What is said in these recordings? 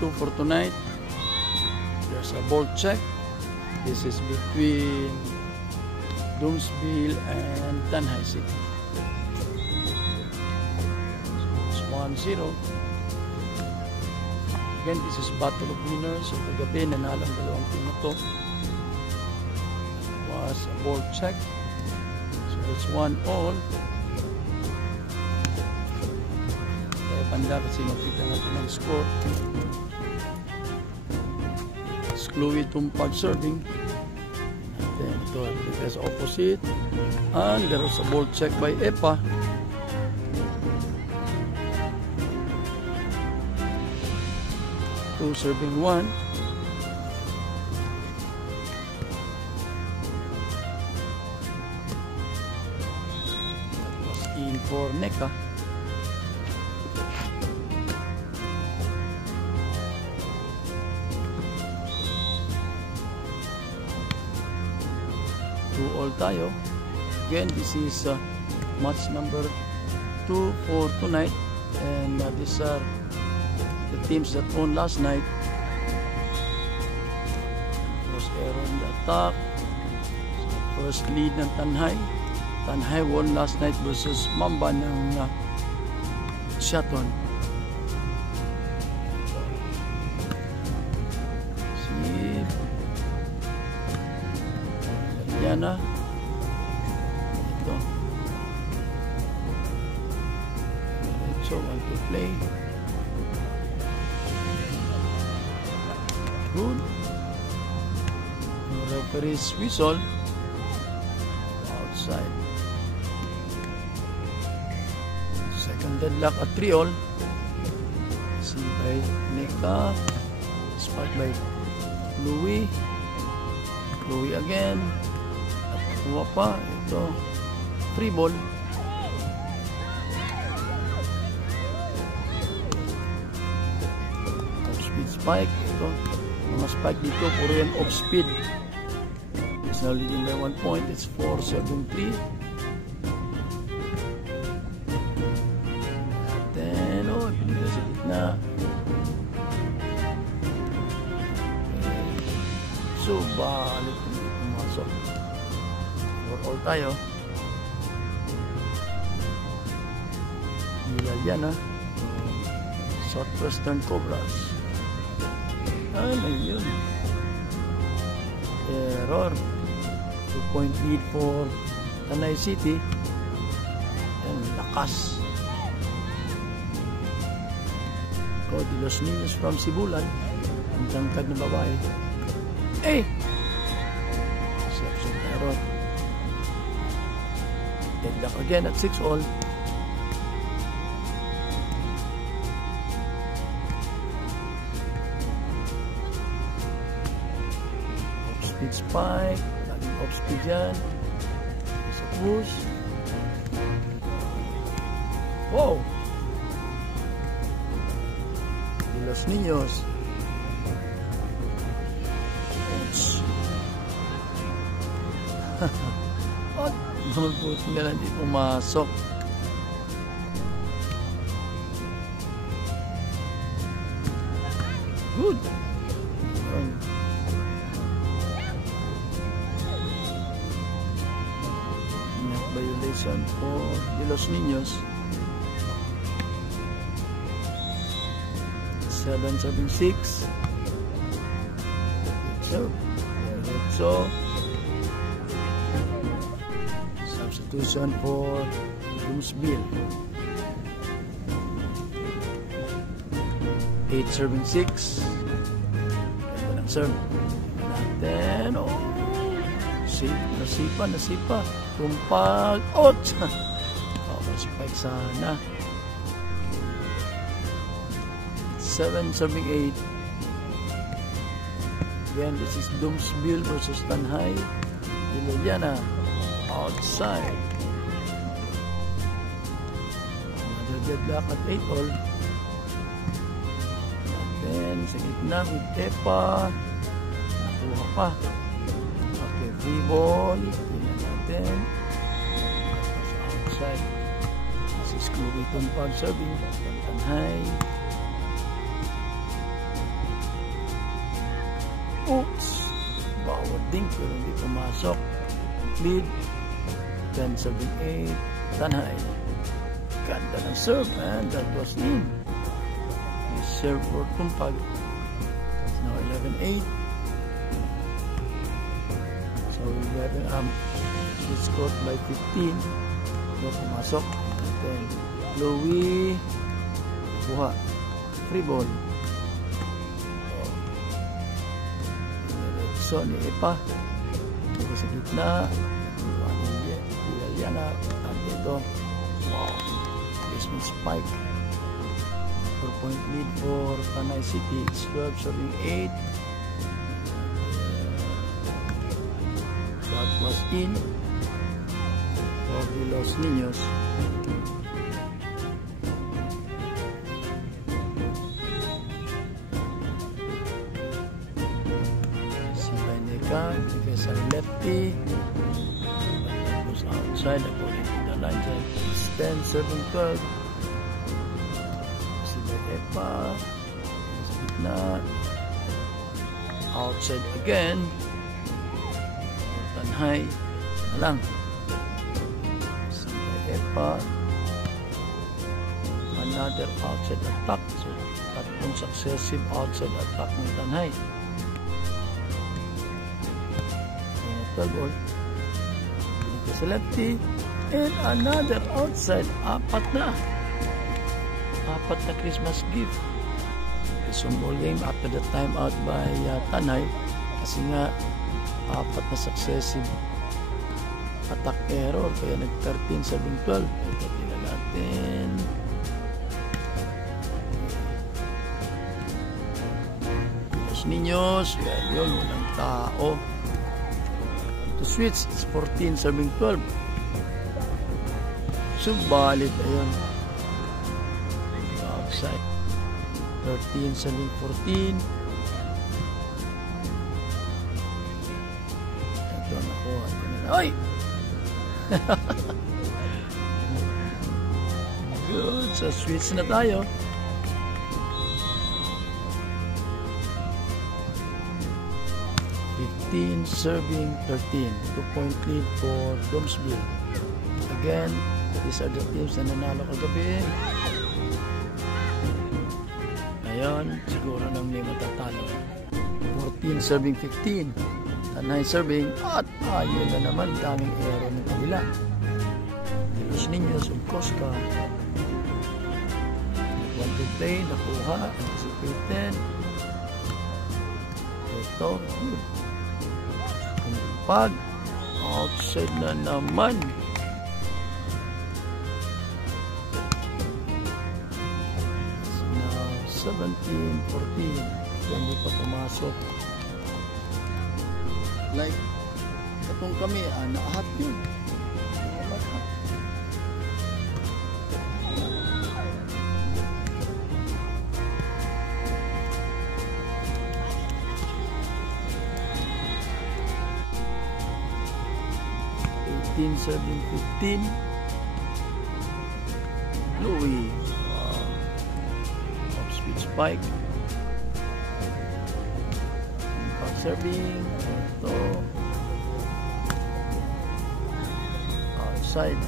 2 for tonight. There's a ball check. This is between Doomsville and Tanhai City. So it's 1-0. Again, this is Battle of Winners. So kagabi, nanalang dalawang team na to. It was a ball check. So it's 1-1. Kaya panda kasi makita natin ang score. It's Chloe Tumpag serving. And then ito, as opposite. And there was a ball check by Epa. Two serving 1. That was in for Neka. All tayo. Again, this is match number 2 for tonight, and these are the teams that won last night. First error in the attack. So, first lead ng Tanhai. Tanhai won last night versus Mamba ng Shaton. See, Yana. Ito. So, want to play. Good. Referee's whistle. Outside. Second deadlock at 3-all. See by Neka. Sparked by Louie. Louie again. Kuha pa. Ito. Free ball. Off speed spike. Ito. Mga spike dito. Puro yan off speed. It's now leading by 1 point. It's 4-7-3. Then, pinigil sa gitna. So, balik pumasok. All tayo. Liliana. Southwestern Cobras. Ano yun? Error. 2-point lead for Tanay City. And lakas. De Los Niños from Sibulan. Ang tangkad na babae. Reception error. Deadlock again at 6-all. Off speed spike. Laging off speed yan. Isa push. Wow! De Los Niños. Buti na lang di pumasok. Good. Net violation for De Los Niños. 7-7-6. So substitution for Doomsville. 8-6. Ito ng serve. Natin. Nasipa. Tumpag. Spike sana. 7-8. Again, this is Doomsville versus Tanhai. Liliana. Outside. Deadlock at 8-all. Then sa gitna with Epa. Nakuha pa. Okay, free ball. Tingnan natin. Outside. This is Chloe Tumpag serving. Tanhai. Oops! Bawal din pero hindi pumasok. Lead. 10-7-8. Tanhay. Ganda ng serve, man. That was in. He served for Tumpag. It's now 11-8. So, 11 he scored by 15. No, pumasok. Then, Louis. Buha. Free ball. So, ni Epa. Ito sa gitna. Yana. At ito. Wow. Basement spike. 4-point lead for Tanay City. It's 12-8. That was in for the Los Niños. Si Baineka, because I'm lefty. Goes outside according to the line. It's 10-7-12. Si Baineka, sa gitna. Outside again. Tanhay na lang. Si Epa. Another outside attack. So, tatlong successive outside attack ng Tanhay. Goal. Binigay sa lefty. And another outside. Apat na Christmas gift. So, more game after the timeout by Tanhay. Kasi nga, apat na successive attack error kaya nag 13-7-12. Ito tingnan natin Los Niños, yan yun, walang tao. To switch, it's 14-7-12. Subalit ayun, outside 13-7-14. Oy! Good. So, switch na tayo. Serving 13. 2-point lead for Domsville. Again, these are the teams na nanalo kagabi. Ngayon, siguro nang may matatalo. 14-15. Tanay serving at ayun na naman, daming error ng kabila. Los Niños of Cosca. Want to play, nakuha, anticipated. Ito, good. Pag outside na naman. So now 17-14. Hindi pa pumasok. Like katong kami naahat yun. Serving 15. Louis top speed spike. Back serving ito outside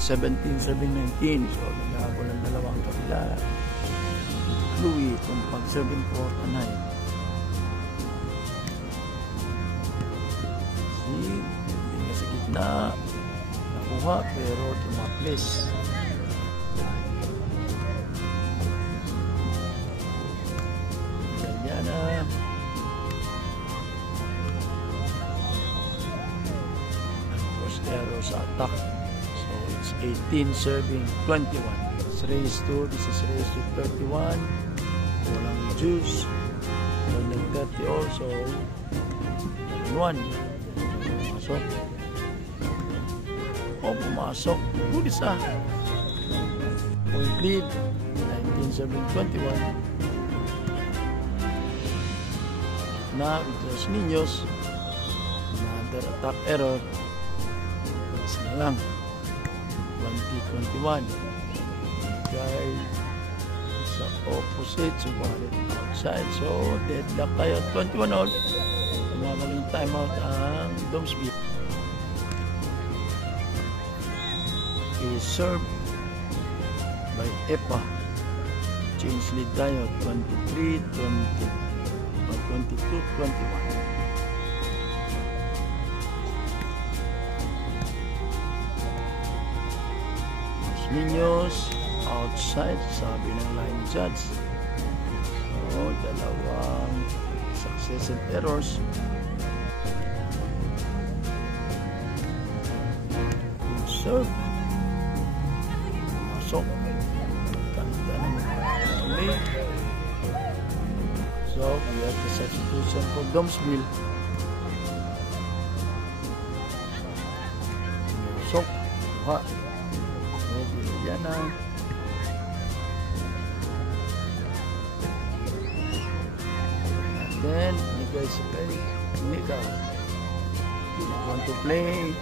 17-19. So naghahabol ng dalawang kabila. Louis itong pag serving for Tanay. Na nakuha pero tumaplis. Ganyan na. First error sa attack. So it's 18-21. It's raised to, this is raised to 31. Walang juice. Walang 30 also. 1. So pumasok. Good isa. Point lead. 19-7-21. Na Los Niños. Another attack error. Isa na lang. 20-21. Guy sa opposite, subalit outside. So, deadlock tayo. 21 all. Magaling timeout ang Domsville. Is served by EPA. Change lead tayo. 22-21. Niños outside, sabi ng line judge. So, dalawang successive errors. Good serve. Masok. Ganda ng play. So, we have the substitution for Domsville. Masok. Ha. Yan na. And then, Miguel Siperi. Miguel. Want to play.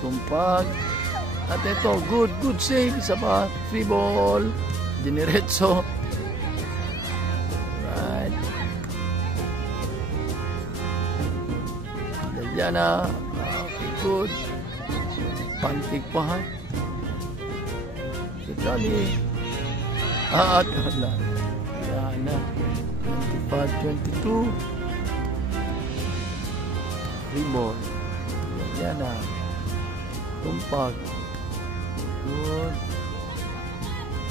Tumpag. At ito, good save. Isa pa. Free ball. Diniretso. Right. Yan na. Okay, good. Pantig pa ha. Jolly. At wala. Yan na. 25-22. Rebound. Yan na. Tumpag. Good.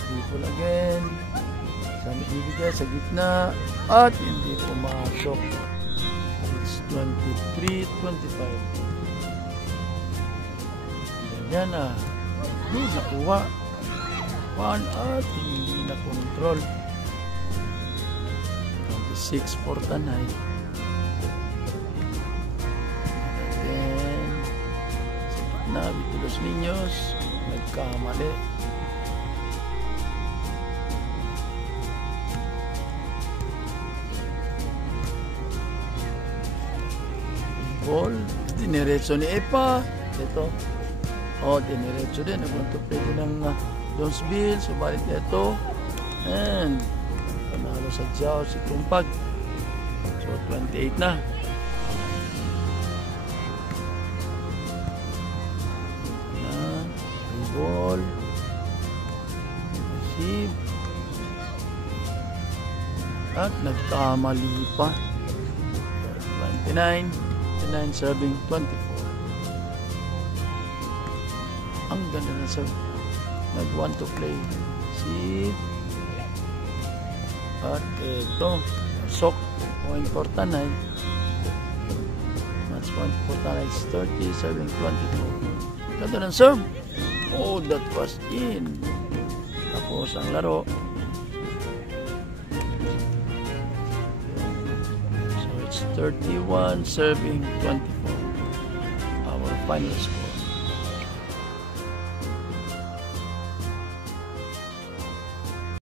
Triple again. Saan ibigay sa gitna. At hindi pumasok. It's 23-25. Yan na. Good. Nakuha. One at hindi na control. 26 for Tanay. And then sa gitna, Vito Los Niños nagkamali. Ball diniretso ni Epa. Ito diniretso din. Nagpunto-play din ng Domsville, subalit ito and panalo sa Jao si Tumpag. So 28 na. Ball receive at nagkamali pa. 29 serving 24. Ang ganda na serve. Nag-want to play. See? At ito. Sok. Point for Tanay. Match point for Tanay is 30-24. Ganda ng serve. Oh, that was in. Tapos ang laro. So it's 31 serving 24. Our final score.